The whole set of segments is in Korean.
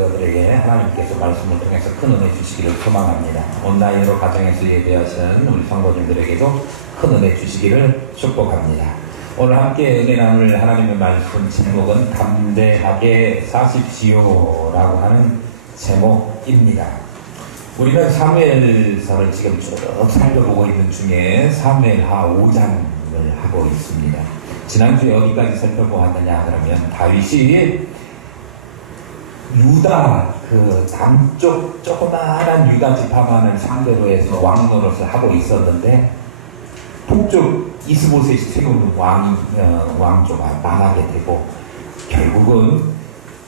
자녀들에게 하나님께서 말씀을 통해서 큰 은혜 주시기를 소망합니다. 온라인으로 가정에서 예배하시는 우리 성도님들에게도 큰 은혜 주시기를 축복합니다. 오늘 함께 은혜 나눌 하나님의 말씀 제목은 담대하게 사십시오라고 하는 제목입니다. 우리는 사무엘서를 지금 쭉 살펴보고 있는 중에 사무엘하 5장을 하고 있습니다. 지난주에 어디까지 살펴보았느냐 그러면 다윗이 유다 그 남쪽 조그마한 유다 지파만을 상대로 해서 왕 노릇을 하고 있었는데 북쪽 이스보셋이 세운 왕조가 망하게 되고 결국은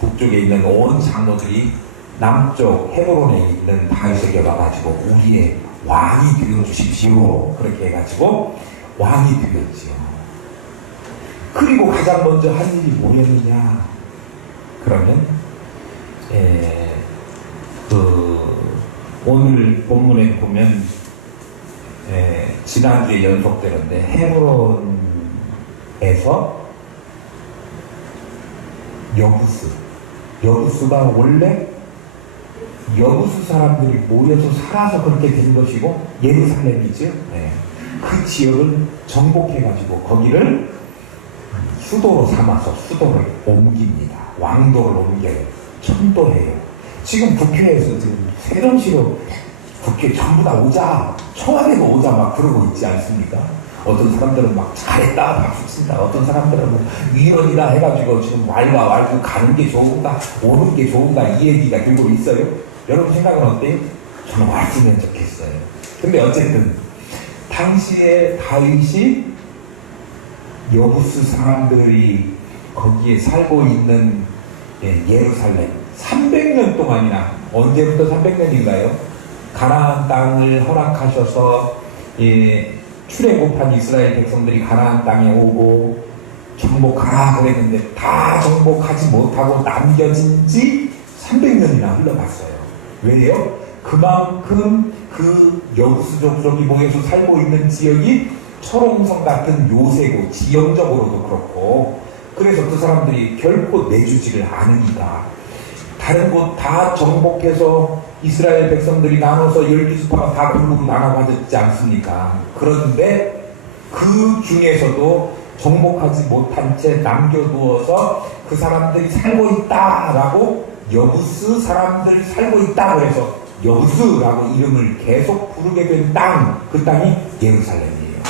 북쪽에 있는 온 장로들이 남쪽 헤브론에 있는 다윗에게 와가지고 우리의 왕이 되어 주십시오 그렇게 해가지고 왕이 되었지요. 그리고 가장 먼저 한 일이 뭐였느냐 그러면 오늘 본문에 보면 지난주에 연속되는데 헤브론에서 여부수가 원래 여부수 사람들이 모여서 살아서 그렇게 된 것이고 예루살렘이죠. 그 지역을 정복해가지고 거기를 수도로 삼아서 수도를 옮깁니다. 왕도를 옮겨요. 천도해요. 지금 국회에서 지금 세령시로 국회 전부 다 오자, 청와대도 오자 막 그러고 있지 않습니까? 어떤 사람들은 막 잘했다 박수 친다. 어떤 사람들은 뭐 위원이다 해가지고 지금 왈가 왈고 가는 게 좋은가 오는 게 좋은가 이 얘기가 들고 있어요. 여러분 생각은 어때요? 저는 왔으면 좋겠어요. 근데 어쨌든 당시에 다윗이 여부수 사람들이 거기에 살고 있는 예루살렘 300년 동안이나 언제부터 300년인가요? 가나안 땅을 허락하셔서 출애굽한 이스라엘 백성들이 가나안 땅에 오고 정복하라 그랬는데 다 정복하지 못하고 남겨진 지 300년이나 흘러갔어요. 왜요? 그만큼 그 여부수 족속이 모여서 살고 있는 지역이 초롱성 같은 요새고 지형적으로도 그렇고 그래서 그 사람들이 결코 내주지를 않으니까 다른 곳 다 정복해서 이스라엘 백성들이 나눠서 12지파가 다 골고루 나눠가졌지 않습니까? 그런데 그 중에서도 정복하지 못한 채 남겨두어서 그 사람들이 살고 있다라고 여부스 사람들이 살고 있다 그래서 여부스라고 이름을 계속 부르게 된 땅, 그 땅이 예루살렘이에요.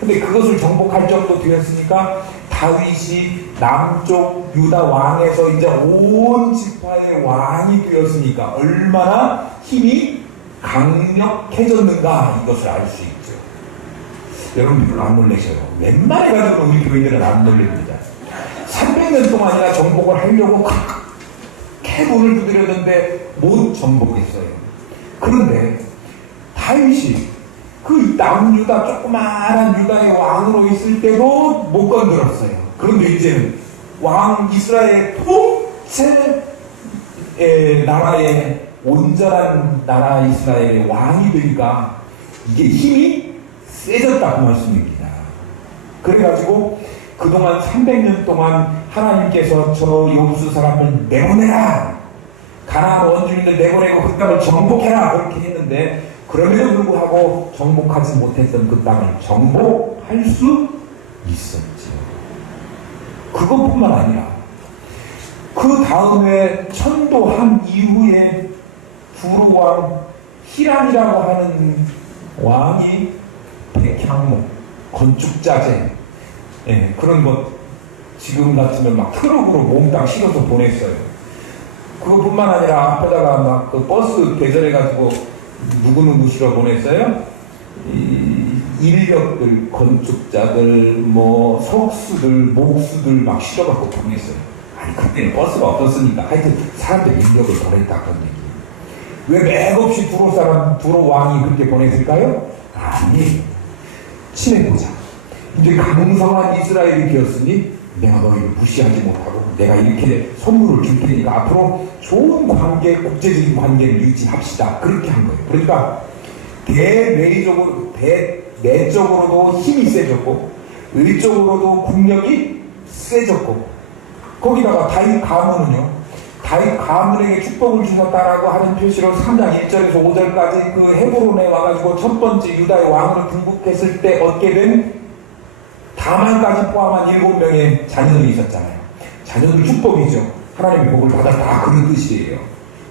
근데 그것을 정복할 정도 되었으니까 다윗이 남쪽 유다 왕에서 이제 온 지파의 왕이 되었으니까 얼마나 힘이 강력해졌는가 이것을 알 수 있죠. 여러분 별로 안 놀라셔요. 웬만해 가지고 우리 교인들은 안 놀립니다. 300년 동안이나 정복을 하려고 캐문을 두드렸는데 못 정복했어요. 그런데 다윗이 그 남유다 조그마한 유다의 왕으로 있을 때도 못 건드렸어요. 그런데 이제는 왕 이스라엘 통째 나라의 온전한 나라 이스라엘의 왕이 되니까 이게 힘이 세졌다 그 말씀입니다. 그래가지고 그동안 300년 동안 하나님께서 저 여부수 사람을 내보내라 가나안 원주민들 내보내고 그 땅을 정복해라 그렇게 했는데 그럼에도 불구하고 정복하지 못했던 그 땅을 정복할 수 있었죠. 그것뿐만 아니라 그 다음에 천도한 이후에 두루왕 히람이라고 하는 왕이 백향목, 건축자재 그런 것 지금 같으면 막 트럭으로 몽땅 실어서 보냈어요. 그것뿐만 아니라 앞에다가 막 그 버스 배절해가지고 누구누구 실어 보냈어요? 인력들, 건축자들, 뭐 석수들, 목수들 막 실어갖고 보냈어요. 아니 그때는 버스가 없었으니까 하여튼 사람들 인력을 보냈다 그런 얘기. 왜 맥없이 두로 왕이 그렇게 보냈을까요? 아니 친해보자. 이제 강성한 이스라엘이 되었으니 내가 너희를 무시하지 못하고 내가 이렇게 선물을 줄 테니까 앞으로 좋은 관계, 국제적인 관계를 유지합시다. 그렇게 한 거예요. 그러니까 내적으로도 힘이 세졌고 의적으로도 국력이 세졌고 거기다가 다윗 가문은요. 다윗 가문에게 축복을 주셨다라고 하는 표시로 3장 1절에서 5절까지 그 헤브론에 와가지고 첫 번째 유다의 왕으로 등극했을 때 얻게 된 다만까지 포함한 7명의 자녀들이 있었잖아요. 자녀들 축복이죠. 하나님의 복을 받았다 그런 뜻이에요.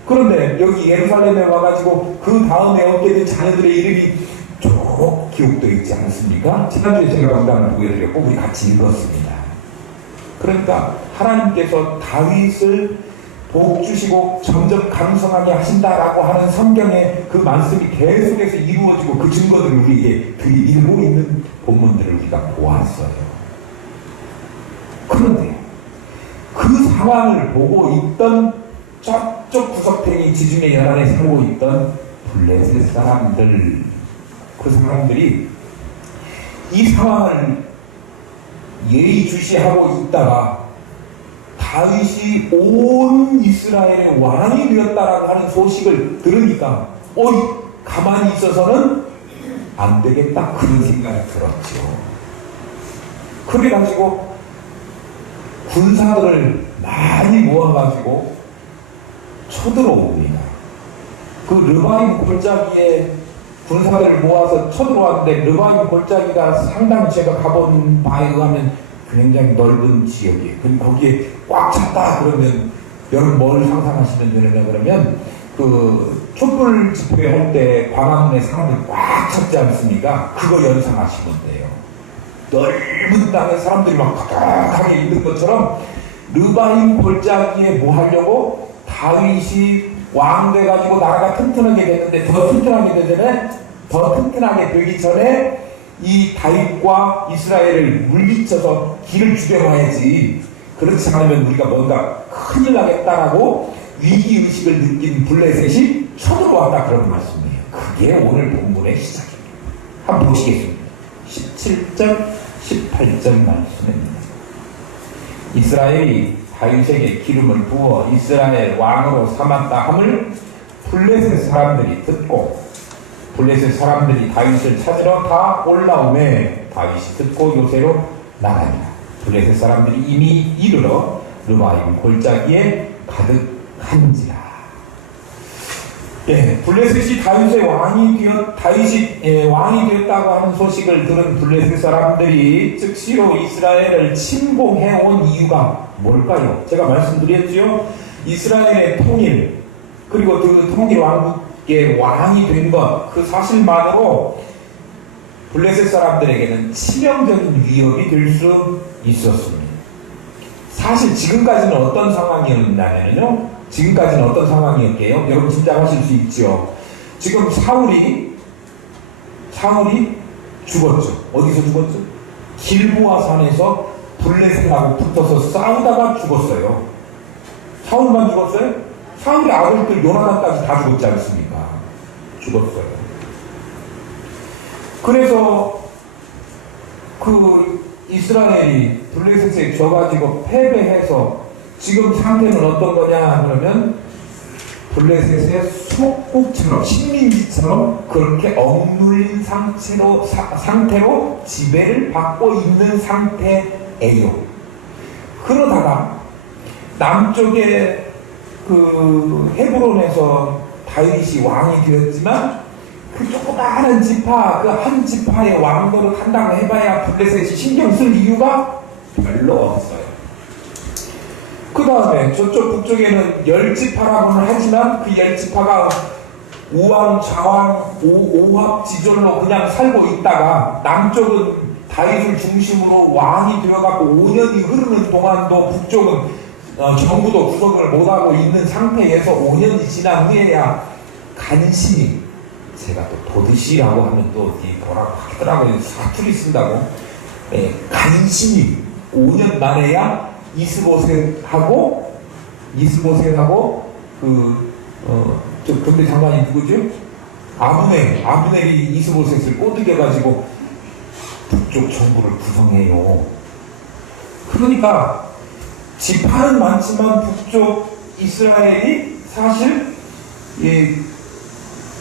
그런데 여기 예루살렘에 와가지고 그 다음에 얻게 된 자녀들의 이름이 쭉 기록되어 있지 않습니까? 지난주에 제가 명단을 보여드렸고 우리 같이 읽었습니다. 그러니까 하나님께서 다윗을 복 주시고 점점 강성하게 하신다라고 하는 성경의 그 말씀이 계속해서 이루어지고 그 증거들을 우리에게 들이밀고 있는 본문들을 우리가 보았어요. 그런데 그 상황을 보고 있던 저쪽 구석탱이 지중해 연안에 살고 있던 블레셋 사람들, 그 사람들이 이 상황을 예의주시하고 있다가 다윗이 온 이스라엘의 왕이 되었다라고 하는 소식을 들으니까 가만히 있어서는 안 되겠다 그런 생각이 들었죠. 그래가지고 군사들을 많이 모아가지고 쳐들어옵니다. 그 르바임 골짜기에 군사들을 모아서 쳐들어왔는데 르바임 골짜기가 상당히 제가 가본 바에 의하면 굉장히 넓은 지역이에요. 거기에 꽉 찼다 그러면 여러분 뭘 상상하시면 되느냐 그러면 그 촛불 집회 할 때 광화문에 사람들이 꽉 찼지 않습니까? 그거 연상하시면 돼요. 넓은 땅에 사람들이 막 가득하게 있는 것처럼 르바임 골짜기에 뭐 하려고 다윗이 왕 돼가지고 나라가 튼튼하게 됐는데 더 튼튼하게 되기 전에 이 다윗과 이스라엘을 물리쳐서 길을 죽여놔야지. 그렇지 않으면 우리가 뭔가 큰일 나겠다라고 위기의식을 느낀 블레셋이 쳐들어왔다 그런 말씀이에요. 그게 오늘 본문의 시작입니다. 한번 보시겠습니다. 17절 18절 말씀입니다. 이스라엘이 다윗에게 기름을 부어 이스라엘 왕으로 삼았다 함을 블레셋 사람들이 듣고 블레셋 사람들이 다윗을 찾으러 다 올라오매 다윗이 듣고 요새로 나가니라. 블레셋 사람들이 이미 이르러 르바임 골짜기에 가득한지라. 블레셋이 다윗이 왕이 되었다고 하는 소식을 들은 블레셋 사람들이 즉시로 이스라엘을 침공해온 이유가 뭘까요? 제가 말씀드렸죠. 이스라엘의 통일 그리고 그 통일 왕국의 왕이 된 것, 그 사실만으로 블레셋 사람들에게는 치명적인 위협이 될 수 있었습니다. 사실 지금까지는 어떤 상황이었냐면요. 지금까지는 어떤 상황이었게요? 여러분 짐작하실 수 있죠. 지금 사울이 죽었죠. 어디서 죽었죠? 길보아 산에서 블레셋하고 붙어서 싸우다가 죽었어요. 사울만 죽었어요? 사울의 아들들 요나단까지 다 죽었지 않습니까? 죽었어요. 그래서 그 이스라엘이 블레셋에 져가지고 패배해서 지금 상태는 어떤 거냐 그러면 블레셋의 속국처럼 식민지처럼 그렇게 억눌린 상태로 지배를 받고 있는 상태예요. 그러다가 남쪽에 그 헤브론에서 다윗이 왕이 되었지만 그 조그마한 지파, 그 한 지파의 왕노릇 한다고 해봐야 블레셋이 신경 쓸 이유가 별로 없어요. 그 다음에 저쪽 북쪽에는 10지파라고는 하지만 그 10지파가 우왕, 좌왕, 오합지졸로 그냥 살고 있다가 남쪽은 다윗을 중심으로 왕이 되어갖고 5년이 흐르는 동안도 북쪽은 정부도 구성을 못하고 있는 상태에서 5년이 지난 후에야 간신히 제가 또 도드시라고 하면 또 뭐라고 하더라고요. 사투리 쓴다고. 간신히 5년 만에야 이스보셋하고 저 근데 장관이 누구죠? 아브넬이 이스보셋을 꼬드겨가지고 북쪽 정부를 구성해요. 그러니까 지파는 많지만 북쪽 이스라엘이 사실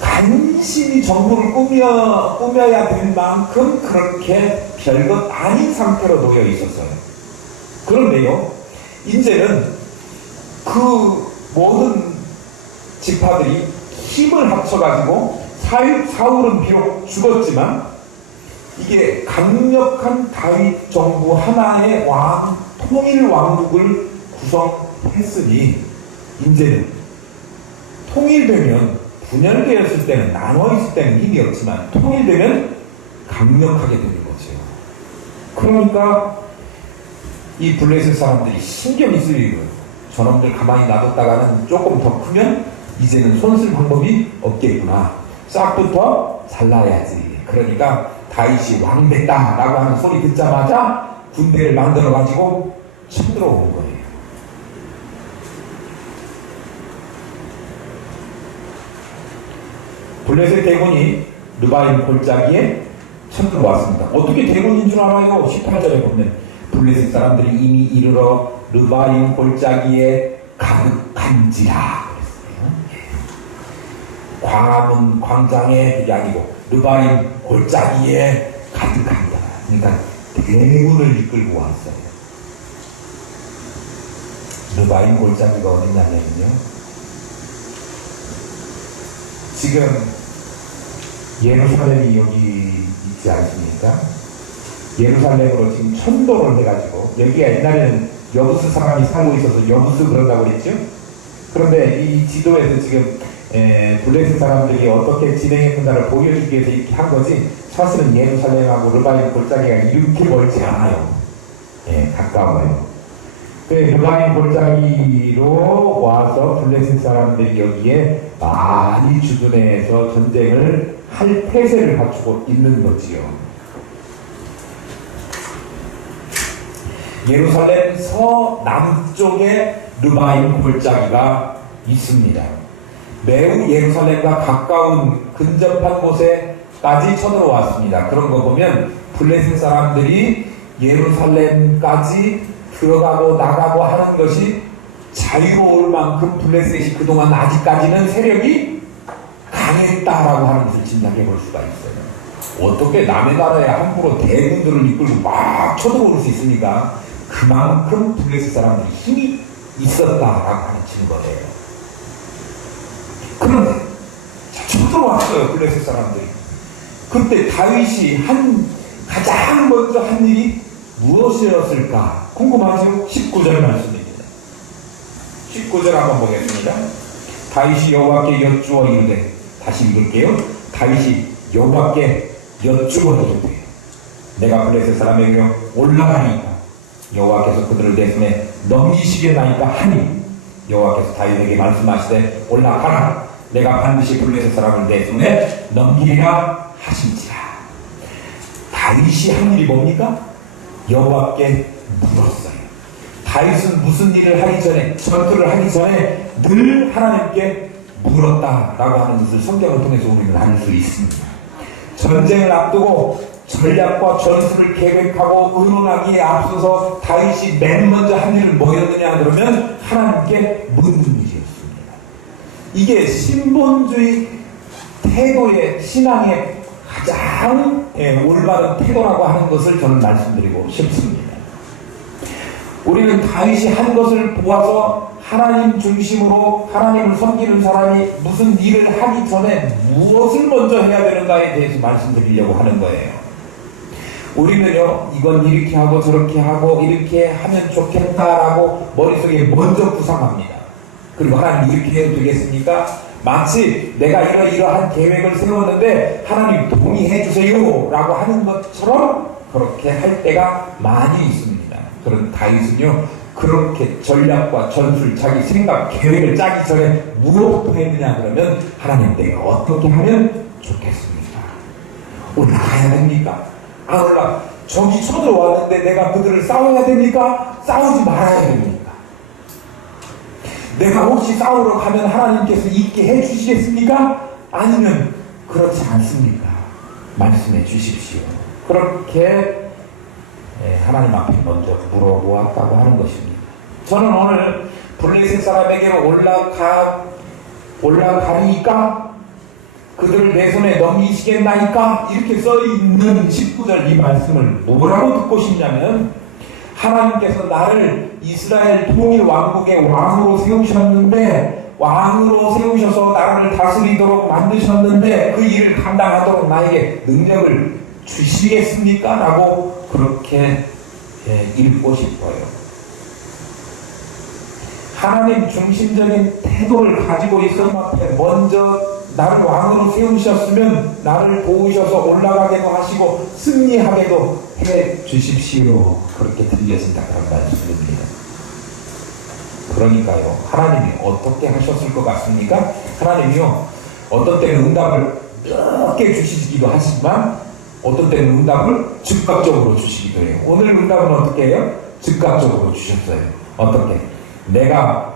간신히 정부를 꾸며야 될 만큼 그렇게 별것 아닌 상태로 놓여 있었어요. 그런데요, 이제는 그 모든 지파들이 힘을 합쳐가지고 사울은 비록 죽었지만 이게 강력한 다윗 정부 하나의 통일 왕국을 구성했으니 이제는 통일되면 분열되었을 때는 나눠있을 때는 힘이 없지만 통일되면 강력하게 되는 거죠. 그러니까 이 블레셋 사람들이 신경이 쓰이고 저놈들 가만히 놔뒀다가는 조금 더 크면 이제는 손쓸 방법이 없겠구나. 싹부터 잘라야지. 그러니까 다윗이 왕 됐다라고 하는 소리 듣자마자 군대를 만들어가지고 쳐들어온 거예요. 블레셋 대군이 르바임 골짜기에 쳐들어왔습니다. 어떻게 대군인 줄 알아요? 18절에 보면 블레셋 사람들이 이미 이르러 르바임 골짜기에 가득한지라 그랬어요. 광화문 광장에 그게 아니고 르바임 골짜기에 가득합니다. 그러니까 대군을 이끌고 왔어요. 르바임 골짜기가 어디냐면요, 지금 예루살렘이 여기 있지 않습니까? 예루살렘으로 지금 천도를 해가지고, 여기가 옛날에는 여부스 사람이 살고 있어서 여부스 그런다고 그랬죠? 그런데 이 지도에서 지금 블레셋 사람들이 어떻게 진행했는가를 보여주기 위해서 이렇게 한 거지, 사실은 예루살렘하고 르바임 골짜기가 이렇게 멀지 않아요. 가까워요. 르바임 골짜기로 와서 블레셋 사람들이 여기에 많이 주둔해서 전쟁을 할 태세를 갖추고 있는 거지요. 예루살렘 서남쪽에 르바임 골짜기가 있습니다. 매우 예루살렘과 가까운 근접한 곳에까지 쳐들어왔습니다. 그런 거 보면 블레셋 사람들이 예루살렘까지 들어가고 나가고 하는 것이 자유로울 만큼 블레셋이 그동안 아직까지는 세력이 강했다라고 하는 것을 짐작해 볼 수가 있어요. 어떻게 남의 나라에 함부로 대군들을 이끌고 막 쳐들어올 수 있습니까? 그만큼 블레셋 사람들이 힘이 있었다라고 하는 증거예요. 그런데 쳐들어왔어요, 블레셋 사람들이. 그때 다윗이 가장 먼저 한 일이 무엇이었을까 궁금하죠? 19절 말씀입니다. 19절 한번 보겠습니다. 다윗이 여호와께 여쭈어 이르되, 다시 읽을게요. 다윗이 여호와께 여쭈어 이르되, 내가 블레셋 사람에게 올라가니까 여호와께서 그들을 내 손에 넘기시겠나이까 하니, 여호와께서 다윗에게 말씀하시되 올라가라, 내가 반드시 블레셋 사람을 내 손에 넘기리라 하신지라. 다윗이 한 일이 뭡니까? 여호와께 물었어요. 다윗은 무슨 일을 하기 전에, 전투를 하기 전에 늘 하나님께 물었다라고 하는 것을 성경을 통해서 우리는 알 수 있습니다. 전쟁을 앞두고 전략과 전술을 계획하고 의논하기에 앞서서 다윗이 맨 먼저 한 일은 뭐였느냐 그러면 하나님께 묻는 일이었습니다. 이게 신본주의 태도의, 신앙의 가장 올바른 태도라고 하는 것을 저는 말씀드리고 싶습니다. 우리는 다윗이 한 것을 보아서 하나님 중심으로 하나님을 섬기는 사람이 무슨 일을 하기 전에 무엇을 먼저 해야 되는가에 대해서 말씀드리려고 하는 거예요. 우리는요, 이건 이렇게 하고 저렇게 하고 이렇게 하면 좋겠다라고 머릿속에 먼저 구상합니다. 그리고 하나님 이렇게 해도 되겠습니까? 마치 내가 이러한 계획을 세웠는데 하나님 동의해 주세요 라고 하는 것처럼 그렇게 할 때가 많이 있습니다. 그런 다윗은요, 그렇게 전략과 전술, 자기 생각, 계획을 짜기 전에 무엇부터 했느냐 그러면, 하나님 내가 어떻게 하면 좋겠습니까? 올라가야 됩니까? 안 올라. 저기 쳐들어왔는데 내가 그들을 싸워야 됩니까? 싸우지 말아야 됩니까? 내가 혹시 싸우러 가면 하나님께서 있게 해주시겠습니까? 아니면 그렇지 않습니까? 말씀해 주십시오. 그렇게 하나님 앞에 먼저 물어보았다고 하는 것입니다. 저는 오늘 블레셋 사람에게 올라가니까 그들을 내 손에 넘기시겠나이까 이렇게 써있는 19절 이 말씀을 뭐라고 듣고 싶냐면, 하나님께서 나를 이스라엘 통일 왕국의 왕으로 세우셨는데, 왕으로 세우셔서 나라를 다스리도록 만드셨는데 그 일을 감당하도록 나에게 능력을 주시겠습니까? 라고 그렇게 읽고 싶어요. 하나님 중심적인 태도를 가지고 있음 앞에 먼저 나를 왕으로 세우셨으면 나를 도우셔서 올라가게도 하시고 승리하게도 해 주십시오. 그렇게 들려진다 그런 말씀입니다. 그러니까요, 하나님이 어떻게 하셨을 것 같습니까? 하나님이요, 어떤 때는 응답을 늦게 주시기도 하지만 어떤 때는 응답을 즉각적으로 주시기도 해요. 오늘 응답은 어떻게 해요? 즉각적으로 주셨어요. 어떻게? 내가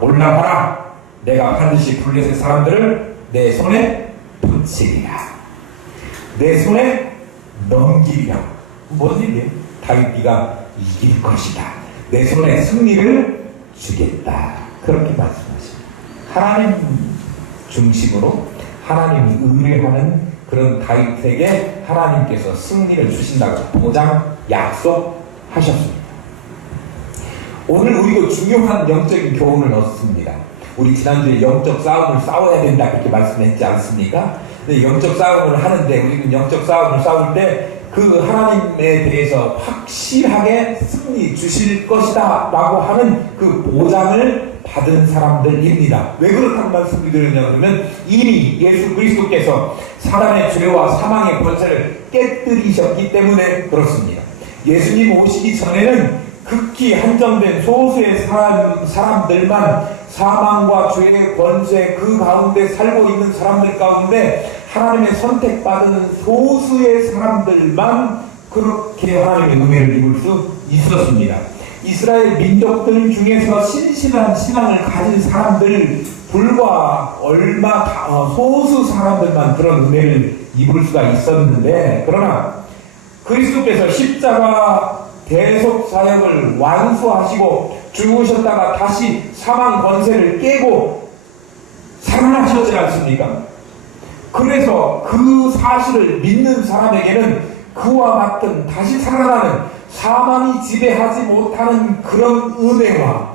올라가라. 내가 반드시 블레셋 사람들을 내 손에 붙이리라. 내 손에 넘기리라. 뭔 일이에요? 다윗이가 이길 것이다. 내 손에 승리를 주겠다. 그렇게 말씀하십니다. 하나님 중심으로 하나님이 의뢰하는 그런 다윗에게 하나님께서 승리를 주신다고 보장, 약속하셨습니다. 오늘 우리도 중요한 영적인 교훈을 얻습니다. 우리 지난주에 영적 싸움을 싸워야 된다 그렇게 말씀했지 않습니까? 근데 영적 싸움을 하는데 우리는 영적 싸움을 싸울 때 그 하나님에 대해서 확실하게 승리 주실 것이다 라고 하는 그 보장을 받은 사람들입니다. 왜 그렇다는 말씀을 드리냐 그러면 이미 예수 그리스도께서 사단의 죄와 사망의 권세를 깨뜨리셨기 때문에 그렇습니다. 예수님 오시기 전에는 극히 한정된 소수의 사람들만 사망과 죄의 권세 그 가운데 살고 있는 사람들 가운데 하나님의 선택받은 소수의 사람들만 그렇게 하나님의 은혜를 입을 수 있었습니다. 이스라엘 민족들 중에서 신실한 신앙을 가진 사람들 불과 소수 사람들만 그런 은혜를 입을 수가 있었는데, 그러나 그리스도께서 십자가 대속 사역을 완수하시고 죽으셨다가 다시 사망 권세를 깨고 살아나셨지 않습니까? 그래서 그 사실을 믿는 사람에게는 그와 같은 다시 살아나는 사망이 지배하지 못하는 그런 은혜와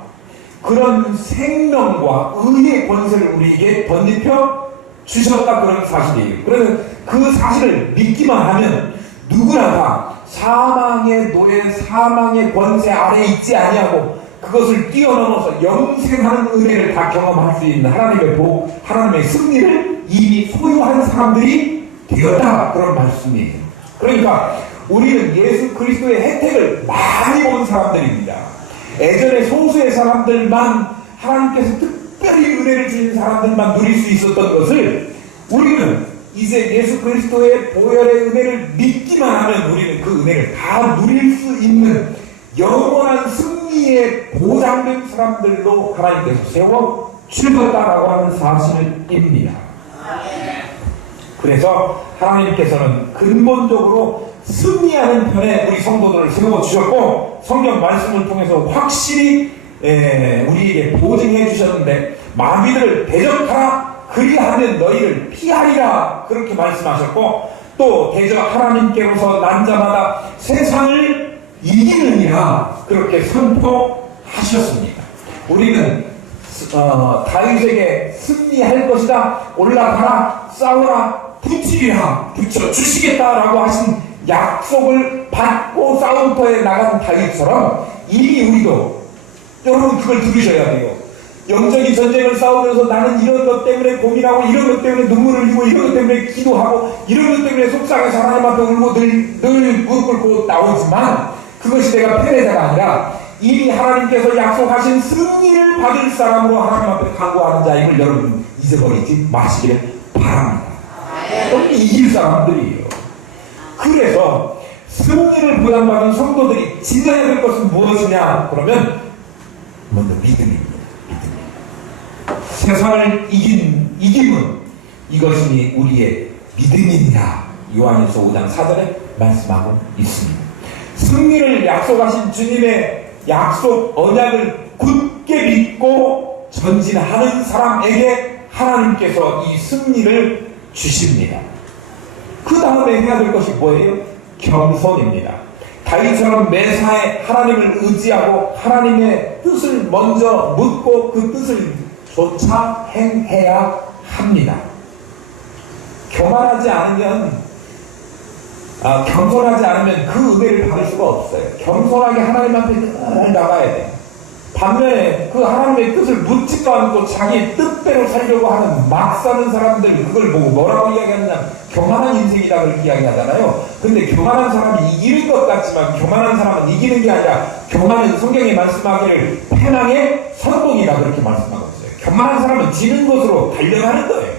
그런 생명과 의의 권세를 우리에게 덧입혀 주셨다 그런 사실이에요. 그래서 그 사실을 믿기만 하면 누구나 다 사망의 노예, 사망의 권세 아래에 있지 아니하고 그것을 뛰어넘어서 영생하는 은혜를 다 경험할 수 있는 하나님의 복, 하나님의 승리를 이미 소유한 사람들이 되었다 그런 말씀이에요. 그러니까 우리는 예수 그리스도의 혜택을 많이 본 사람들입니다. 예전에 소수의 사람들만 하나님께서 특별히 은혜를 주신 사람들만 누릴 수 있었던 것을 우리는 이제 예수 그리스도의 보혈의 은혜를 믿기만 하면 우리는 그 은혜를 다 누릴 수 있는 영원한 승리에 보장된 사람들로 하나님께서 세워 주셨다라고 하는 사실입니다. 그래서 하나님께서는 근본적으로 승리하는 편에 우리 성도들을 세워주셨고 성경 말씀을 통해서 확실히 우리에게 보증해 주셨는데 마귀들을 대적하라 그리하면 너희를 피하리라 그렇게 말씀하셨고 또 대적 하나님께로서 난 자마다 세상을 이기느니라 그렇게 선포하셨습니다. 우리는 다윗에게 승리할 것이다 올라가라 싸우라 붙이리라 붙여주시겠다라고 하신 약속을 받고 싸움터에 나간 다윗처럼 이미 우리도 여러분 그걸 들으셔야 돼요. 영적인 전쟁을 싸우면서 나는 이런 것 때문에 고민하고 이런 것 때문에 눈물을 흘리고 이런 것 때문에 기도하고 이런 것 때문에 속상해서 하나님 앞에 울고 늘 무릎 꿇고 나오지만 그것이 내가 패배자가 아니라 이미 하나님께서 약속하신 승리를 받을 사람으로 하나님 앞에 간구하는 자임을 여러분 잊어버리지 마시길 바랍니다. 여러분 이길 사람들이에요. 그래서 승리를 보장받은 성도들이 지켜야 될 것은 무엇이냐 그러면 먼저 믿음입니다. 세상을 이김은 이것이 우리의 믿음이냐 요한일서 5장 4절에 말씀하고 있습니다. 승리를 약속하신 주님의 약속 언약을 굳게 믿고 전진하는 사람에게 하나님께서 이 승리를 주십니다. 그 다음에 해야 될 것이 뭐예요? 겸손입니다. 다윗처럼 매사에 하나님을 의지하고 하나님의 뜻을 먼저 묻고 그 뜻을 조차 행해야 합니다. 교만하지 않으면, 겸손하지 않으면 그 은혜를 받을 수가 없어요. 겸손하게 하나님 앞에 늘 나가야 돼요. 반면에 그 하나님의 뜻을 묻지도 않고 자기 뜻대로 살려고 하는 막 사는 사람들, 그걸 보고 뭐라고 이야기하느냐, 교만한 인생이다 그렇게 이야기하잖아요. 근데 교만한 사람이 이기는 것 같지만 교만한 사람은 이기는 게 아니라, 교만은 성경이 말씀하기를 패망의 선봉이다 그렇게 말씀하고 있어요. 교만한 사람은 지는 것으로 달려가는 거예요.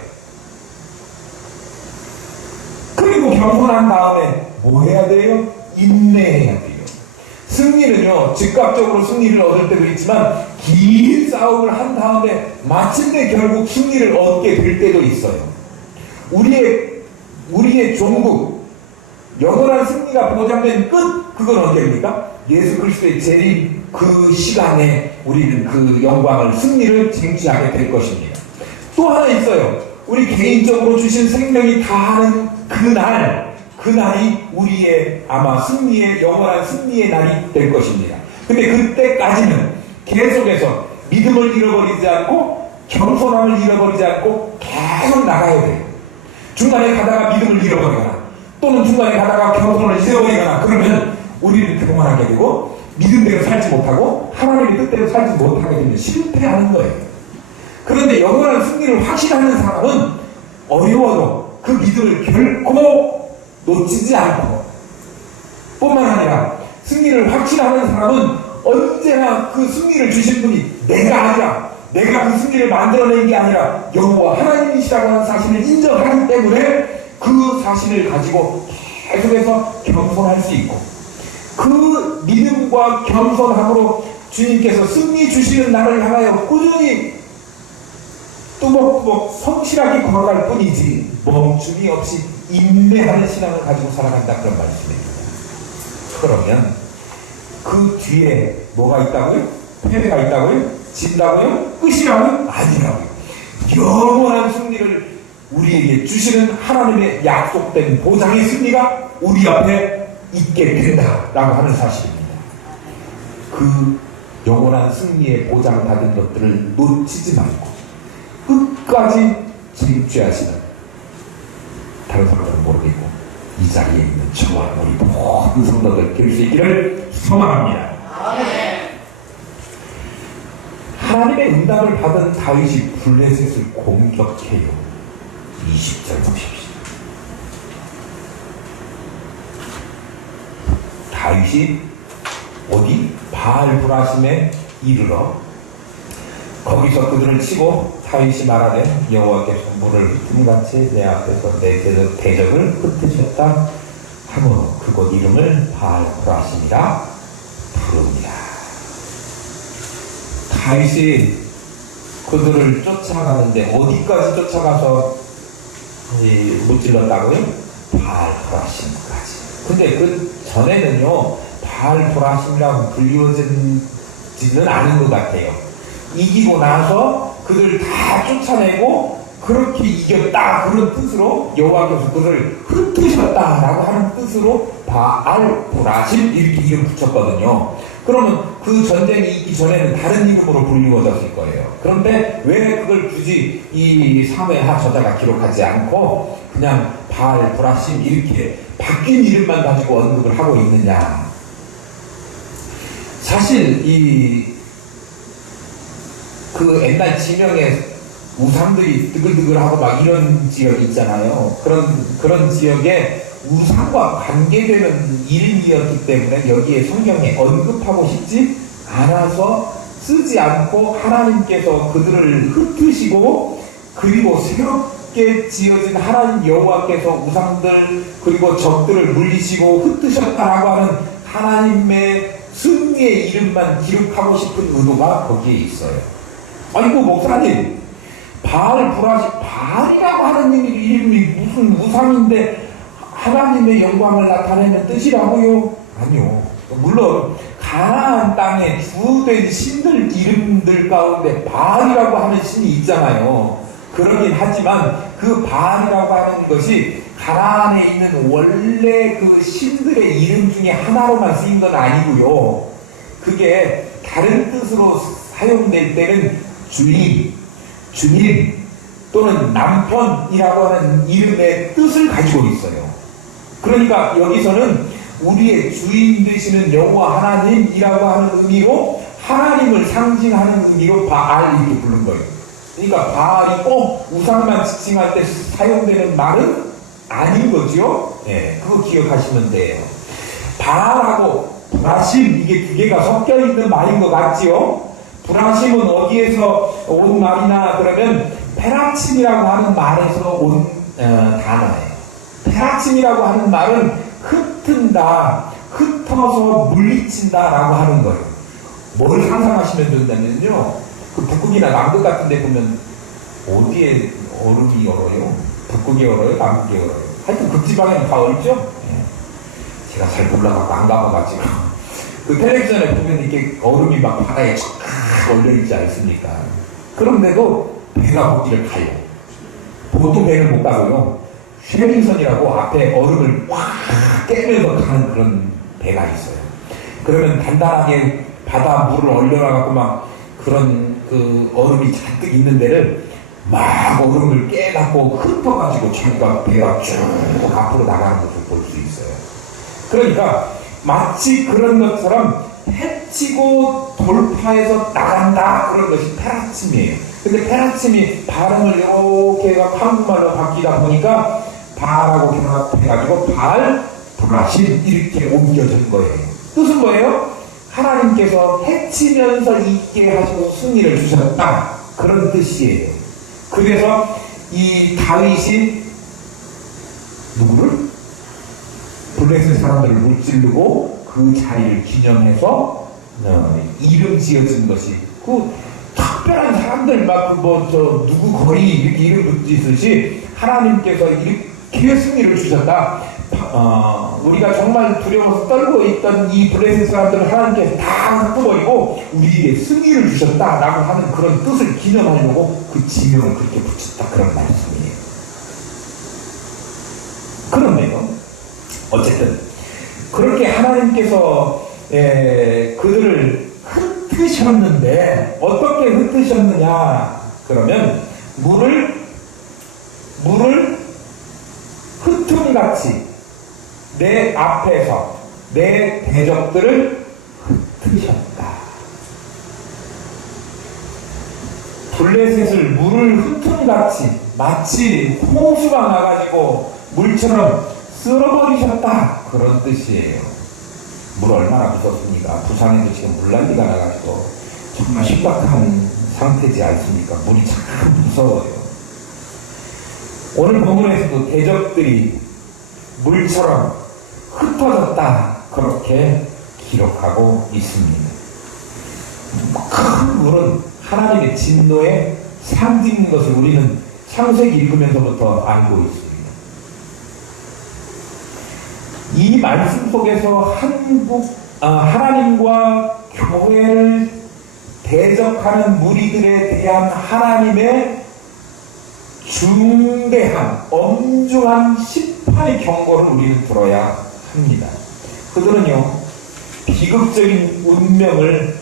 그리고 겸손한 다음에 뭐 해야 돼요? 인내해야 돼요. 승리는요, 즉각적으로 승리를 얻을 때도 있지만 긴 싸움을 한 다음에 마침내 결국 승리를 얻게 될 때도 있어요. 우리의 종국, 영원한 승리가 보장된 끝, 그건 언제입니까? 예수 그리스도의 재림 그 시간에 우리는 그 영광을, 승리를 쟁취하게 될 것입니다. 또 하나 있어요. 우리 개인적으로 주신 생명이 다하는 그날이 우리의 아마 승리의, 영원한 승리의 날이 될 것입니다. 근데 그때까지는 계속해서 믿음을 잃어버리지 않고 겸손함을 잃어버리지 않고 계속 나가야 돼요. 중간에 가다가 믿음을 잃어버리거나 또는 중간에 가다가 겸손을 잃어버리거나 그러면 우리는 교만하게 되고 믿음대로 살지 못하고 하나님의 뜻대로 살지 못하게 되면 실패하는 거예요. 그런데 영원한 승리를 확신하는 사람은 어려워도 그 믿음을 결코 놓치지 않고, 뿐만 아니라 승리를 확신하는 사람은 언제나 그 승리를 주신 분이 내가 아니라, 내가 그 승리를 만들어낸 게 아니라 여호와 하나님이시라고 하는 사실을 인정하기 때문에 그 사실을 가지고 계속해서 겸손할 수 있고, 그 믿음과 겸손함으로 주님께서 승리 주시는 날을 향하여 꾸준히 뚜벅뚜벅 성실하게 걸어갈 뿐이지 멈춤이 없이 인내하는 신앙을 가지고 살아간다, 그런 말씀입니다. 그러면 그 뒤에 뭐가 있다고요? 패배가 있다고요? 진다고요? 끝이라고요? 아니라고요. 영원한 승리를 우리에게 주시는 하나님의 약속된 보장의 승리가 우리 앞에 있게 된다라고 하는 사실입니다. 그 영원한 승리의 보장받은 것들을 놓치지 말고 끝까지 쟁취하시는, 다른 사람들은 모르겠고 이 자리에 있는 저와 우리 모든 성도들 될 수 있기를 소망합니다. 하나님의 응답을 받은 다윗이 블레셋을 공격해요. 20절 보십시오. 다윗이 어디? 바알브라심에 이르러 거기서 그들을 치고 다윗이 말하되 여호와께서 물을 흠같이 내 앞에서 내 대적을 흩으셨다 하므로 그곳 이름을 바알브라심이라 부릅니다. 다윗이 그들을 쫓아가는데 어디까지 쫓아가서 무찔렀다고요? 바알브라심까지. 근데 그 전에는요, 바알브라심이라고 불리워지지는 않은 것 같아요. 이기고 나서 그들 다 쫓아내고 그렇게 이겼다, 그런 뜻으로 여호와께서 그를 흩으셨다라고 하는 뜻으로 바알브라심 이렇게 이름 붙였거든요. 그러면 그 전쟁이 있기 전에는 다른 이름으로 불리워졌을 거예요. 그런데 왜 그걸 굳이 이 사무엘하 저자가 기록하지 않고 그냥 바알브라심 이렇게 바뀐 이름만 가지고 언급을 하고 있느냐? 사실 그 옛날 지명에 우상들이 뜨글뜨글하고 막 이런 지역이 있잖아요. 그런 지역에 우상과 관계되는 이름이었기 때문에 여기에 성경에 언급하고 싶지 않아서 쓰지 않고 하나님께서 그들을 흩으시고 그리고 새롭게 지어진 하나님 여호와께서 우상들 그리고 적들을 물리시고 흩으셨다라고 하는 하나님의 승리의 이름만 기록하고 싶은 의도가 거기에 있어요. 아이고 목사님, 바알이라고 하는 이름이 무슨 우상인데 하나님의 영광을 나타내는 뜻이라고요? 아니요. 물론 가나안 땅에 주된 신들 이름들 가운데 바알이라고 하는 신이 있잖아요. 그러긴 하지만 그 바알이라고 하는 것이 가나안에 있는 원래 그 신들의 이름 중에 하나로만 쓰인 건 아니고요. 그게 다른 뜻으로 사용될 때는 주인, 주님 또는 남편이라고 하는 이름의 뜻을 가지고 있어요. 그러니까 여기서는 우리의 주인 되시는 여호와 하나님이라고 하는 의미로 하나님을 상징하는 의미로 바알 이렇게 부른 거예요. 그러니까 바알이 꼭 우상만 지칭할 때 사용되는 말은 아닌 거죠. 예, 그거 기억하시면 돼요. 바알하고 브라심 이게 두 개가 섞여 있는 말인 것 같지요. 브라심은 어디에서 온 말이나 그러면 페라침이라고 하는 말에서 온 단어예요. 페라침이라고 하는 말은 흩은다, 흩어서 물리친다 라고 하는 거예요. 뭘 상상하시면 된다면요, 그 북극이나 남극 같은 데 보면 어디에 얼음이 얼어요? 북극이 얼어요? 남극이 얼어요? 하여튼 극지방에는 다 얼죠? 예. 제가 잘 몰라갖고 안 가봐가지고 그 텔레비전에 보면 이렇게 얼음이 막 바다에 쫙 얼려있지 않습니까? 그런데도 배가 거기를 가요. 보통 배를 못 가고요, 쉐링선이라고 앞에 얼음을 꽉 깨면서 가는 그런 배가 있어요. 그러면 단단하게 바다 물을 얼려놔갖고 막 그런 그 얼음이 잔뜩 있는 데를 막 얼음을 깨갖고 흩어가지고 자기가 배가 쭉 앞으로 나가는 것을 볼 수 있어요. 그러니까 마치 그런 것처럼 해치고 돌파해서 나간다, 그런 것이 페라침이에요. 근데 페라침이 발음을 이렇게 한국말로 바뀌다 보니까 바알하고 결합해가지고 바알, 브라심 이렇게 옮겨진 거예요. 뜻은 뭐예요? 하나님께서 해치면서 있게 하시고 승리를 주셨다, 그런 뜻이에요. 그래서 이 다윗이 누구를? 블레셋 사람들을 무찌르고 그 자리를 기념해서 이름 지어진 것이, 그 특별한 사람들 막 누구 거리 이렇게 이름 붙이듯이 하나님께서 이렇게 승리를 주셨다. 우리가 정말 두려워서 떨고 있던 이 블레셋 사람들을 하나님께서 다 흩어버리고 우리에게 승리를 주셨다라고 하는 그런 뜻을 기념하려고 그 지명을 그렇게 붙였다, 그런 말씀이에요. 그런데요, 어쨌든 그렇게 하나님께서 그들을 흩으셨는데 어떻게 흩으셨느냐 그러면 물을 흩음같이 내 앞에서 내 대적들을 흩으셨다. 블레셋을 물을 흩음같이 마치 홍수가 나가지고 물처럼 쓸어버리셨다, 그런 뜻이에요. 물 얼마나 무섭습니까? 부산에도 지금 물난리가 나가지고 정말 심각한 상태지 않습니까? 물이 참 무서워요. 오늘 본문에서도 대적들이 물처럼 흩어졌다, 그렇게 기록하고 있습니다. 큰 물은 하나님의 진노의 상징인 것을 우리는 창세기 읽으면서부터 알고 있습니다. 이 말씀 속에서 하나님과 교회를 대적하는 무리들에 대한 하나님의 중대한 엄중한 심판의 경고를 우리는 들어야 합니다. 그들은요, 비극적인 운명을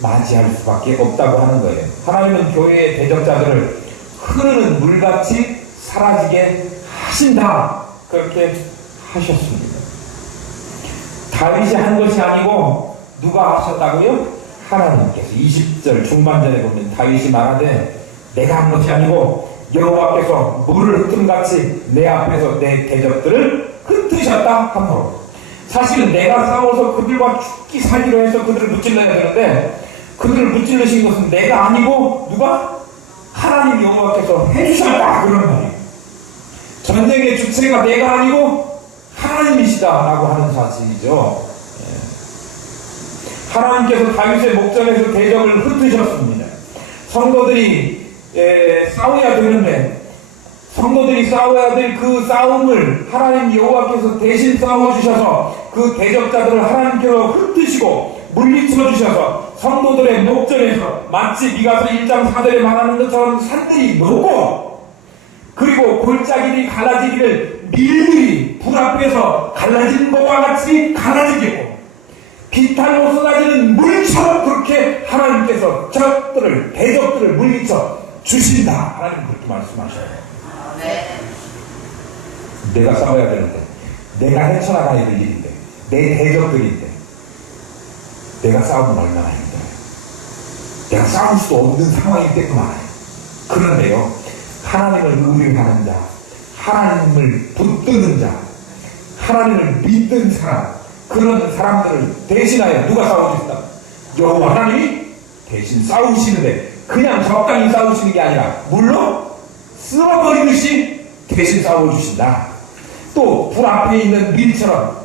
맞이할 수밖에 없다고 하는 거예요. 하나님은 교회의 대적자들을 흐르는 물같이 사라지게 하신다, 그렇게 하셨습니다. 다윗이 한 것이 아니고 누가 하셨다고요? 하나님께서. 20절 중반전에 보면 다윗이 말하되 내가 한 것이 아니고 여호와께서 물을 흩음같이 내 앞에서 내 대적들을 흩으셨다 함으로. 사실은 내가 싸워서 그들과 죽기 살기로 해서 그들을 무찔러야 되는데 그들을 무찔러신 것은 내가 아니고 누가? 하나님 여호와께서 해주셨다, 그런 말이에요. 전쟁의 주체가 내가 아니고 하나님이시다라고 하는 사실이죠. 하나님께서 다윗의 목전에서 대적을 흩으셨습니다. 성도들이 싸워야 되는데, 성도들이 싸워야 될 그 싸움을 하나님 여호와께서 대신 싸워주셔서 그 대적자들을 하나님께서 흩으시고 물리쳐 주셔서 성도들의 목전에서 마치 미가서 1장 4절에 말하는 것처럼 산들이 녹고 그리고 골짜기들이 갈라지기를 밀들이 불 앞에서 갈라지는 것과 같이 갈라지겠고 비탈로 쏟아지는 물처럼 그렇게 하나님께서 적들을 대적들을 물리쳐 주신다. 하나님 그렇게 말씀하셔요. 네. 내가 싸워야 되는데 내가 헤쳐나가야 될 일인데 내 대적들인데 내가 싸우면 얼마나 힘들어요. 내가 싸울 수도 없는 상황이 됐구만. 그런데요, 하나님을 의뢰하는 자, 하나님을 붙드는 자, 하나님을 믿는 사람, 그런 사람들을 대신하여 누가 싸워주신다? 여호와 하나님이 대신 싸우시는데 그냥 적당히 싸우시는 게 아니라 물론 쓸어버리듯이 대신 싸워주신다. 또 불 앞에 있는 밀처럼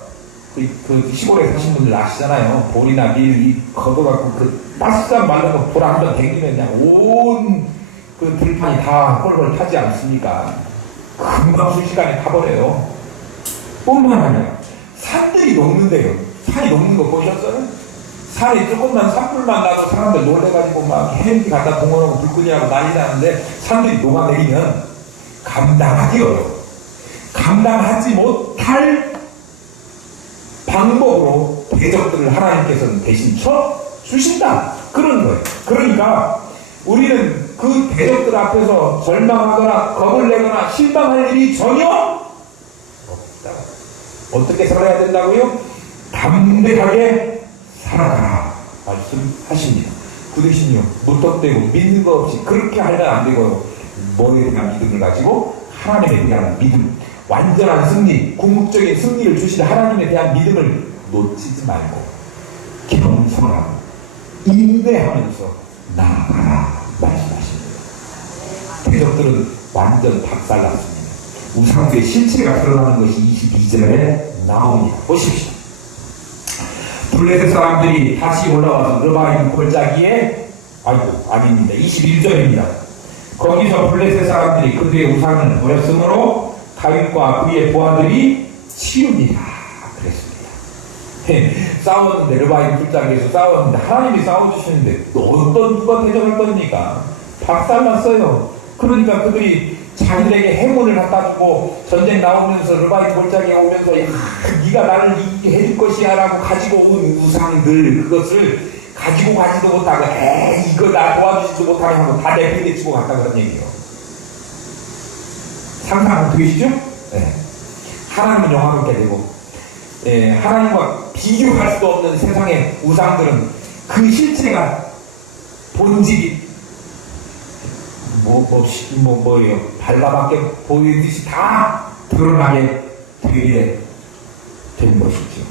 그 시골에 사신 분들 아시잖아요. 볼이나 밀 걷어갖고 그 바싹 말른 거 불 한번 댕기면 그냥 온 그 들판이 다 헐헐 타지 않습니까? 금방 순식간에 타버려요. 뿐만 아니라 산들이 녹는데요. 산이 녹는 거 보셨어요? 산이 조금만 산불만 나도 사람들 놀래가지고 막 헬기 갖다 동원하고 불끈이하고 난리 나는데 산들이 녹아내리면 감당하기 어려워. 감당하지 못할 방법으로 대적들을 하나님께서는 대신 쳐 주신다. 그런 거예요. 그러니까 우리는 그 대적들 앞에서 절망하거나 겁을 내거나 실망할 일이 전혀 없다. 어떻게 살아야 된다고요? 담대하게 살아가라 말씀하십니다. 그 대신요, 무턱대고 믿는 거 없이 그렇게 하면 안 되고요. 뭐에 대한 믿음을 가지고 하나님에 대한 믿음, 완전한 승리, 궁극적인 승리를 주시는 하나님에 대한 믿음을 놓치지 말고 겸손하고 인내하면서 나아가라 말씀하십니다. 대적들은 완전 박살났습니다. 우상의 실체가 드러나는 것이 22절에 나옵니다. 보십시오. 블레셋 사람들이 다시 올라와서 르바임 골짜기에 아닙니다. 21절입니다. 거기서 블레셋 사람들이 그들의 우상을 버렸으므로 다윗과 그의 부하들이 치웁니다. 그랬습니다. 싸웠는데 르바임 골짜기에서 싸웠는데 하나님이 싸워주시는데 어떤 누가 대적할 겁니까? 박살났어요. 그러니까 그들이 자기들에게 행운을 갖다 주고 전쟁 나오면서 르바임 골짜기에 오면서 네가 나를 이기게 해줄 것이야 라고 가지고 온 우상들, 그것을 가지고 가지도 못하고 이거 나 도와주지도 못하게 하고 다 내팽개치고 갔다 그런 얘기예요. 상상은 되시죠? 네. 하나님은 영화롭게 되고 하나님과 비교할 수도 없는 세상의 우상들은 그 실체가 본질이 뭐예요? 발라밖에 보이듯이 다 드러나게 되게 된 것이죠.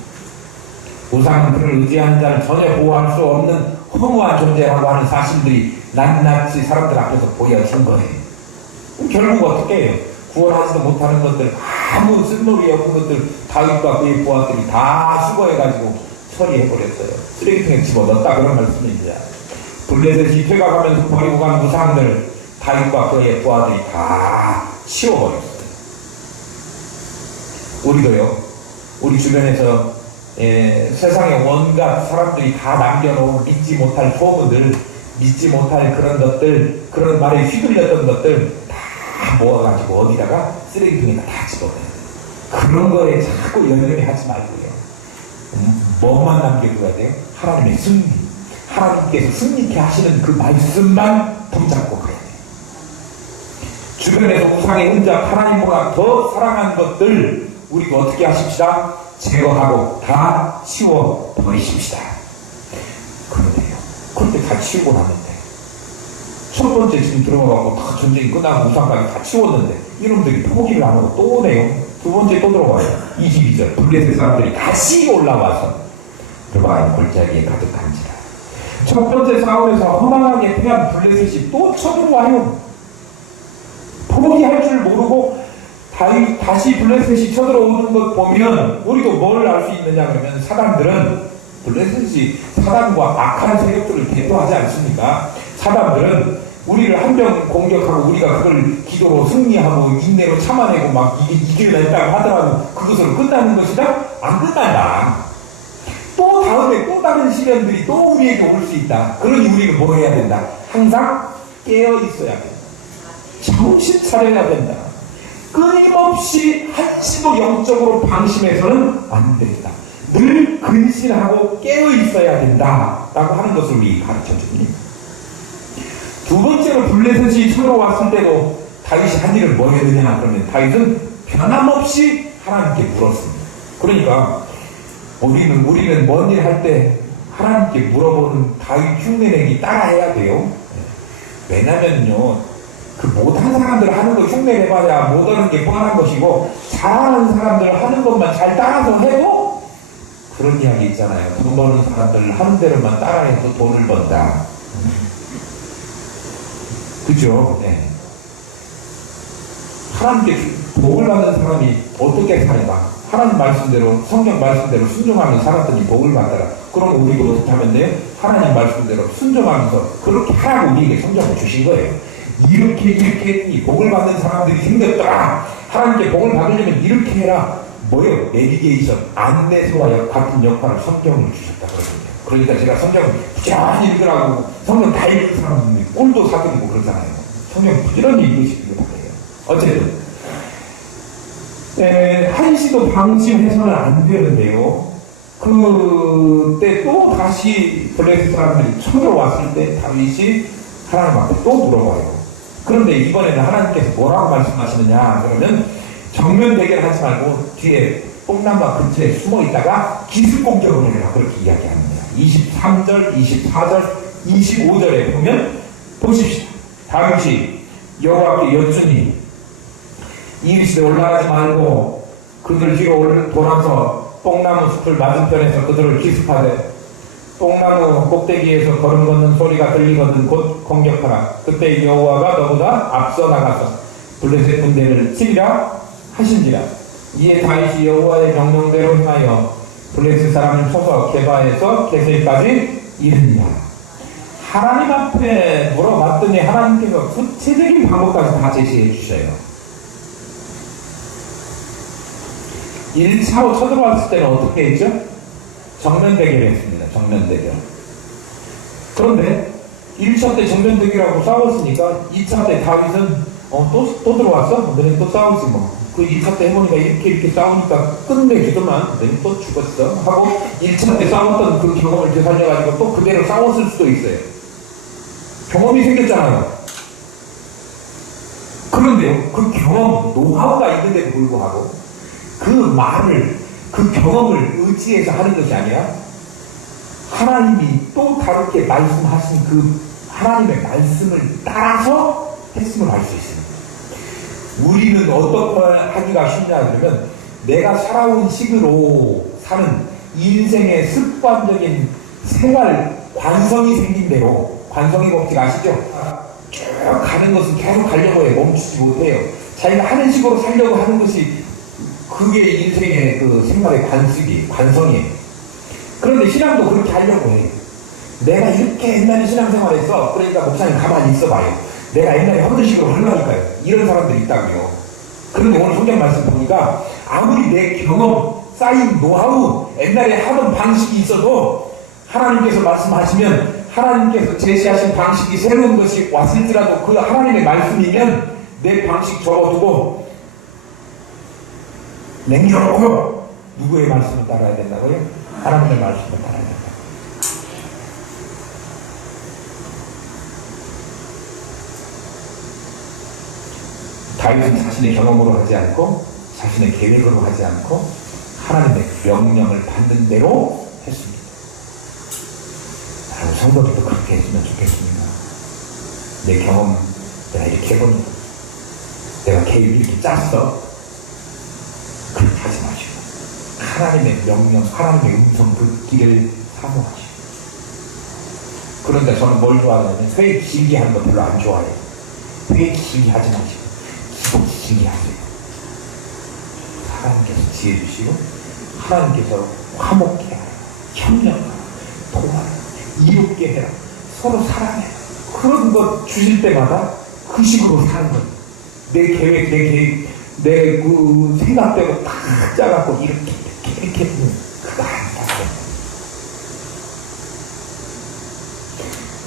우상은 그를 의지하는 자를 전혀 보호할 수 없는 허무한 존재라고 하는 사실들이 낱낱이 사람들 앞에서 보여준 거예요. 결국 어떻게 해요? 구원하지도 못하는 것들, 아무 쓸모리 없는 것들 다윗과 그의 부하들이 다 수거해가지고 처리해버렸어요. 쓰레기통에 집어넣었다 그런 말씀입니다. 블레셋이 퇴각하면서 버리고 간 우상들 다윗과 그의 부하들이 다 치워버렸어요. 우리도요, 우리 주변에서 세상에 온갖 사람들이 다 남겨놓은 믿지 못할 소문들, 믿지 못할 그런 것들, 그런 말에 휘둘렸던 것들 다 모아가지고 어디다가 쓰레기통에다 다 집어넣어요. 그런 거에 자꾸 연연해 하지 말고요. 뭐만 남겨둬야 돼요? 하나님의 승리. 하나님께서 승리케 하시는 그 말씀만 붙잡고 가야 돼요. 주변에서 우상의 은자 하나님보다 더 사랑한 것들 우리도 어떻게 하십시다? 제거하고 다 치워 버리십시다. 그런데요, 그렇게 다 치우고 났는데 첫 번째 지금 들어가고 다 전쟁이 끝나고 우상까지 다 치웠는데 이놈들이 포기를 안 하고 또 오네요. 두 번째 또 들어와요. 22절 블레셋 사람들이 다시 올라와서 르바임 골짜기에 가득한지라. 첫 번째 싸움에서 허망하게 패한 블레셋이 또 쳐들어와요. 포기할 줄 모르고 다시 블레셋이 쳐들어오는 것 보면 우리도 뭘 알 수 있느냐 그러면 사단들은 블레셋이 사단과 악한 세력들을 대표하지 않습니까? 사단들은 우리를 한 명 공격하고 우리가 그걸 기도로 승리하고 인내로 참아내고 막 이겨냈다고 하더라도 그것으로 끝나는 것이다? 안 끝난다. 또 다음에 또 다른 시련들이 또 우리에게 올 수 있다. 그러니 우리는 뭐 해야 된다? 항상 깨어 있어야 된다. 정신 차려야 된다. 끊임없이 한시도 영적으로 방심해서는 안 된다. 늘 근신하고 깨어 있어야 된다라고 하는 것을 우리 가르쳐 줍니다. 두 번째로 블레셋이 쳐들어왔을 때도 다윗이 한 일을 뭐 했느냐 그러면 다윗은 변함없이 하나님께 물었습니다. 그러니까 우리는 뭔 일 할 때 하나님께 물어보는 다윗 흉내내기 따라해야 돼요. 왜냐면요, 그 못한 사람들 하는 거 흉내내봐야 못하는 게 뻔한 것이고, 잘하는 사람들 하는 것만 잘 따라서 해도 그런 이야기 있잖아요. 돈 버는 사람들 하는 대로만 따라해서 돈을 번다. 그죠? 네. 하나님께 복을 받는 사람이 어떻게 살까? 하나님 말씀대로, 성경 말씀대로 순종하며 살았더니 복을 받더라. 그럼 우리가 어떻게 하면 돼요? 하나님 말씀대로 순종하면서 그렇게 하라고 우리에게 성경을 주신 거예요. 이렇게 했더니 복을 받는 사람들이 생겼더라. 하나님께 복을 받으려면 이렇게 해라. 뭐예요? 내비게이션, 안내소와 같은 역할을 성경을 주셨다 그러거든요. 그러니까 제가 성경을 부지런히 읽으라고, 성경 다 읽는 사람은 꼴도 사드리고 그러잖아요. 성경 부지런히 읽으시길 바래요. 어쨌든 한시도 방심해서는 안 되는데요. 그때 또 다시 블레셋 사람들이 쳐들어왔을 때 다윗이 하나님 앞에 또 물어봐요. 그런데 이번에는 하나님께서 뭐라고 말씀하시느냐 그러면 정면 대결하지 말고 뒤에 뽕나무 근처에 숨어 있다가 기습 공격을 해라 그렇게 이야기합니다. 23절, 24절, 25절에 보면 보십시오. 다윗이 여호와께 여쭈니 이리시되 올라가지 말고 그들 뒤로 돌아서 뽕나무 숲을 맞은편에서 그들을 기습하되 뽕나무 꼭대기에서 걸음 걷는 소리가 들리거든 곧 공격하라. 그때 여호와가 너보다 앞서 나가서 블레셋 군대를 치리라 하신지라. 이에 다윗이 여호와의 명령대로 행하여 블레셋 사람을 쳐서 게바에서 게셀까지 이르니라. 하나님 앞에 물어봤더니 하나님께서 구체적인 방법까지 다 제시해 주셔요. 1차로 쳐들어왔을 때는 어떻게 했죠? 정면 대결을 했습니다. 정면 대결. 그런데 1차 때 정면 대결하고 싸웠으니까 2차 때 다윗은 또 들어왔어? 너네 또 싸우지 뭐. 그 2차 때 해보니까 이렇게 싸우니까 끝내주더만 너네 또 죽었어 하고 1차 때 싸웠던 그 경험을 되살려가지고 또 그대로 싸웠을 수도 있어요. 경험이 생겼잖아요. 그런데요, 그 경험, 노하우가 있는데도 불구하고 그 말을, 그 경험을 의지해서 하는 것이 아니라 하나님이 또 다르게 말씀하신 그 하나님의 말씀을 따라서 했음을 알 수 있습니다. 우리는 어떤 걸 하기가 쉽냐 그러면 내가 살아온 식으로 사는 인생의 습관적인 생활 관성이 생긴 대로, 관성의 법칙 아시죠? 쭉 가는 것은 계속 가려고 해요. 멈추지 못해요. 자기가 하는 식으로 살려고 하는 것이 그게 인생의 그 생활의 관성이에요. 그런데 신앙도 그렇게 하려고 해요. 내가 이렇게 옛날에 신앙생활했어. 그러니까 목사님 가만히 있어봐요. 내가 옛날에 하던 식으로 하려니까요. 이런 사람들이 있다고요. 그런데 오늘 성경 말씀 보니까 아무리 내 경험, 쌓인 노하우, 옛날에 하던 방식이 있어도 하나님께서 말씀하시면 하나님께서 제시하신 방식이 새로운 것이 왔을지라도 그 하나님의 말씀이면 내 방식 접어두고 남겨놓고 누구의 말씀을 따라야 된다고요? 하나님의 말씀을 따라야 된다. 다윗은 자신의 경험으로 하지 않고 자신의 계획으로 하지 않고 하나님의 명령을 받는 대로 했습니다. 여러분 성도들도 그렇게 했으면 좋겠습니다. 내 경험 내가 이렇게 해보니까 내가 계획 이렇게 짰어. 그렇게 하지 마시고 하나님의 명령, 하나님의 음성 듣기를 사모하시고. 그런데 저는 뭘 좋아하냐면 회의 길게 하는 거 별로 안 좋아해요. 회의 길게 하지 마시고 기도 길게 하세요. 하나님께서 지혜 주시고 하나님께서 화목케 하라, 협력하라, 도와라, 이롭게 해라, 서로 사랑해라. 그런 것 주실 때마다 그 식으로 사는 거예요. 내 계획, 내 그 생각대로 딱 짜갖고 이렇게 그거 아니다.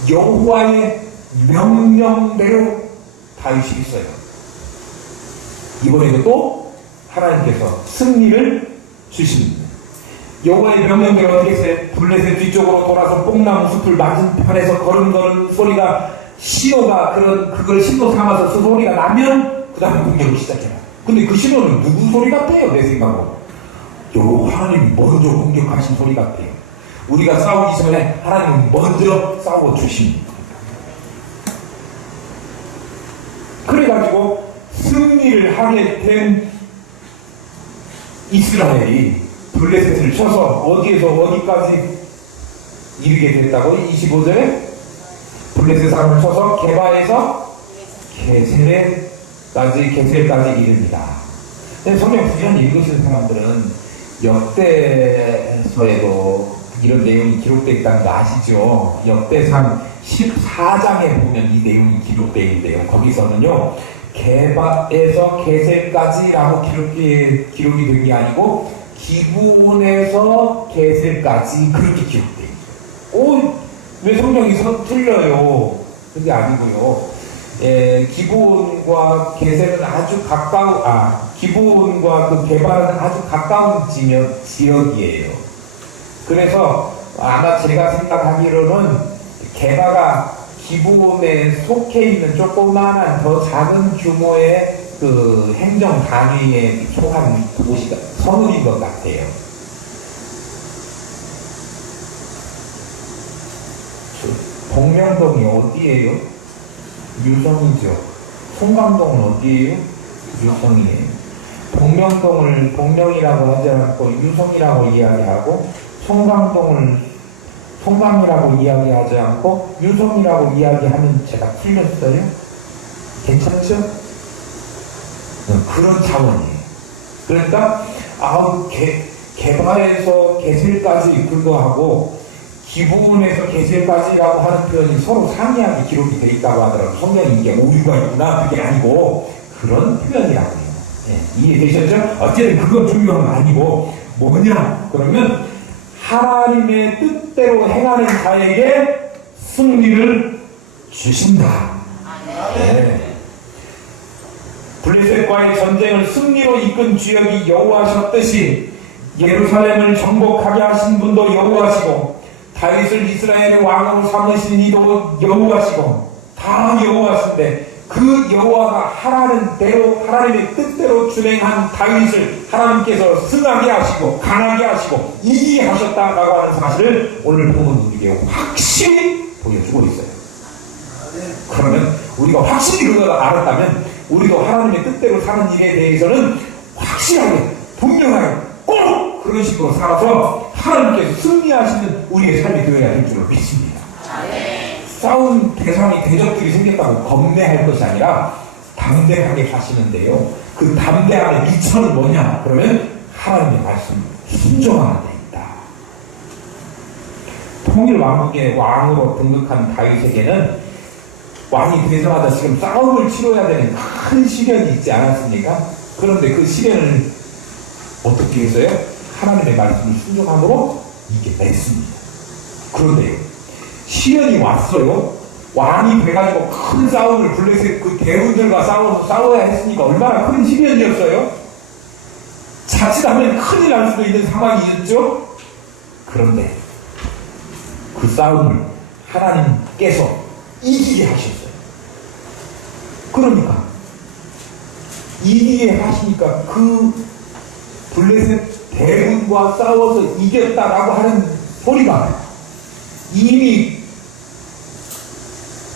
여호와의 명령대로 다윗이 있어요. 이번에도 또 하나님께서 승리를 주십니다. 여호와의 명령대로 어떻게 했어요? 블레셋 뒤쪽으로 돌아서 뽕나무 숲을 맞은편에서 걸음걸음 소리가 신호가 그걸 신호 삼아서 그 소리가 나면 그 다음에 공격을 시작해라. 근데 그 신호는 누구 소리 같아요? 내 생각으로 여호와 하나님이 먼저 공격하신 소리 같아요. 우리가 싸우기 전에 하나님은 먼저 싸워 주십니다. 그래가지고 승리를 하게 된 이스라엘이 블레셋을 쳐서 어디에서 어디까지 이르게 됐다고? 25절에 블레셋 사람을 쳐서 게바에서 게셀까지 이릅니다. 근데 성경 부지런히 읽으시는 사람들은 역대서에도 이런 내용이 기록되어 있다는 거 아시죠? 역대상 14장에 보면 이 내용이 기록되어 있는데요. 거기서는요, 게바에서 게셀까지라고 기록이 된 게 아니고 기브온에서 게셀까지 그렇게 기록되어 있어요. 왜 성경이 틀려요? 그게 아니고요. 기브온과 게셀은 아주 기브온과 그 게바는 아주 가까운 지역이에요. 그래서 아마 제가 생각하기로는 게바가 기브온에 속해 있는 조그마한 더 작은 규모의 그 행정 단위에 속한 도시가 성읍인 것 같아요. 복명동이 어디예요? 유성이죠. 송감동은 어디예요? 유성이에요. 복명동을 복명이라고 하지 않고 유성이라고 이야기하고 송감이라고 이야기하지 않고 유성이라고 이야기하면 제가 틀렸어요? 괜찮죠? 그런 차원이에요. 그러니까 게바에서 게셀까지 그거하고 기브온에서 게셀까지라고 하는 표현이 서로 상이하게 기록이 되어 있다고 하더라도 성경에 이게 오류가 있구나 그게 아니고 그런 표현이라고요. 이해되셨죠? 어쨌든 그건 중요한 거 아니고 뭐냐? 그러면 하나님의 뜻대로 행하는 자에게 승리를 주신다. 블레셋과의 전쟁을 승리로 이끈 주역이 여호와셨듯이 예루살렘을 정복하게 하신 분도 여호와시고 다윗을 이스라엘의 왕으로 삼으신 이도 여호와시고 다 여호와신데 그 여호와가 하라는 대로 하나님의 뜻대로 준행한 다윗을 하나님께서 승하게 하시고 강하게 하시고 이기게 하셨다라고 하는 사실을 오늘 본문 우리에게 확실히 보여주고 있어요. 그러면 우리가 확실히 그걸 알았다면 우리도 하나님의 뜻대로 사는 일에 대해서는 확실하게 분명하게 꼭 그런 식으로 살아서 하나님께서 승리하시는 우리의 삶이 되어야 될 줄로 믿습니다. 싸운 대상이 대적들이 생겼다고 겁내할 것이 아니라 담대하게 가시는데요. 그 담대함의 미천은 뭐냐? 그러면 하나님의 말씀 순종하는 데 있다. 통일 왕국의 왕으로 등극한 다윗에게는 왕이 되자마자 지금 싸움을 치러야 되는 큰 시련이 있지 않았습니까? 그런데 그 시련을 어떻게 했어요? 하나님의 말씀을 순종함으로 이겨냈습니다. 그런데 시련이 왔어요. 왕이 돼가지고 큰 싸움을 블레셋 그 대군들과 싸워야 했으니까 얼마나 큰 시련이었어요? 자칫하면 큰일 날 수도 있는 상황이었죠? 그런데 그 싸움을 하나님께서 이기게 하셨어요. 그러니까 이기게 하시니까 그 블레셋 대군과 싸워서 이겼다라고 하는 소리가 이미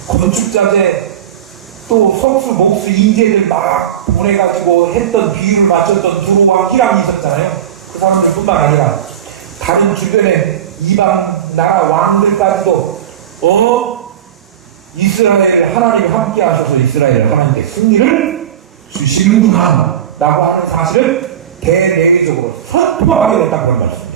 건축자재 또 석수, 목수, 인재들 막 보내가지고 했던 비율을 맞췄던 두루와 히람이 있었잖아요. 그 사람들 뿐만 아니라 다른 주변의 이방 나라 왕들까지도 이스라엘 하나님이 함께 하셔서 이스라엘 하나님께 승리를 주시는구나 라고 하는 사실을 대내외적으로 선포하게 됐다 그런 말씀이에요.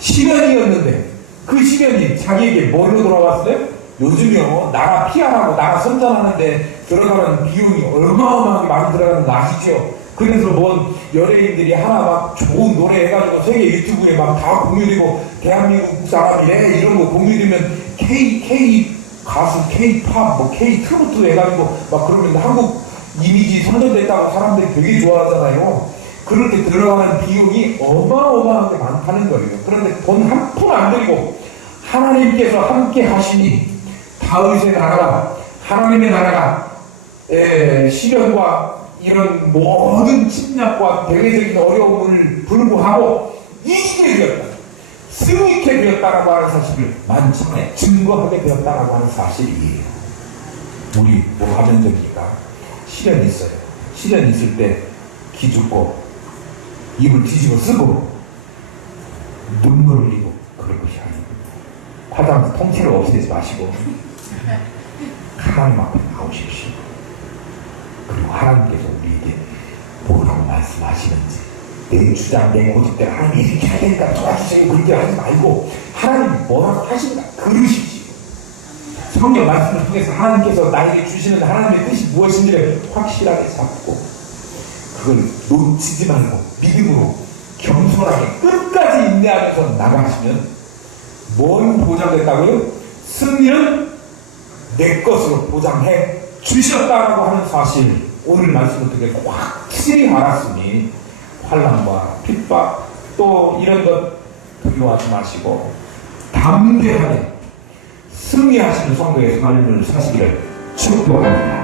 시련이었는데 그 시련이 자기에게 뭘로 돌아왔어요? 요즘요 나라 피하라고 나라 선전하는데 들어가는 비용이 어마어마하게 많이 들어가는 거 아시죠? 그래서 뭔 연예인들이 하나 막 좋은 노래 해가지고 세계 유튜브에 막 다 공유되고 대한민국 사람이래 이런 거 공유되면 K 가수 K-팝 뭐 K 트로트 해가지고 막 그러는데 한국 이미지 선전됐다고 사람들이 되게 좋아하잖아요. 그럴 때 들어가는 비용이 어마어마하게 많다는 거예요. 그런데 돈 한 푼 안 들이고 하나님께서 함께 하시니 다윗의 나라가, 하나님의 나라가 시련과 이런 모든 침략과 대외적인 어려움을 불구하고 이기게 되었다, 승리케 되었다라고 하는 사실을 만천에 증거하게 되었다라고 하는 사실이에요. 우리 뭐 하면 됩니까? 시련이 있어요. 시련이 있을 때 기죽고 입을 뒤집어 쓰고 눈물을 흘리고 그럴 것이 아닙니다. 화장 통째로 없애지 마시고 하나님 앞에 나오십시오. 그리고 하나님께서 우리에게 뭐라고 말씀하시는지, 내 주장, 내 고집대로 하나님 이렇게 해야 되니까 도와주세요 그렇게 하지 말고 하나님이 뭐라고 하십니까? 들으십시오. 성경 말씀을 통해서 하나님께서 나에게 주시는 하나님의 뜻이 무엇인지를 확실하게 잡고 그걸 놓치지 말고 믿음으로 겸손하게 끝까지 인내하면서 나가시면 뭘 보장됐다고요? 승리는 내 것으로 보장해 주셨다라고 하는 사실, 오늘 말씀을 통해 확실히 알았으니 환난과 핍박 또 이런 것 두려워하지 마시고 담대하게 승리하시는 성도의 삶을 사시기를 축복합니다.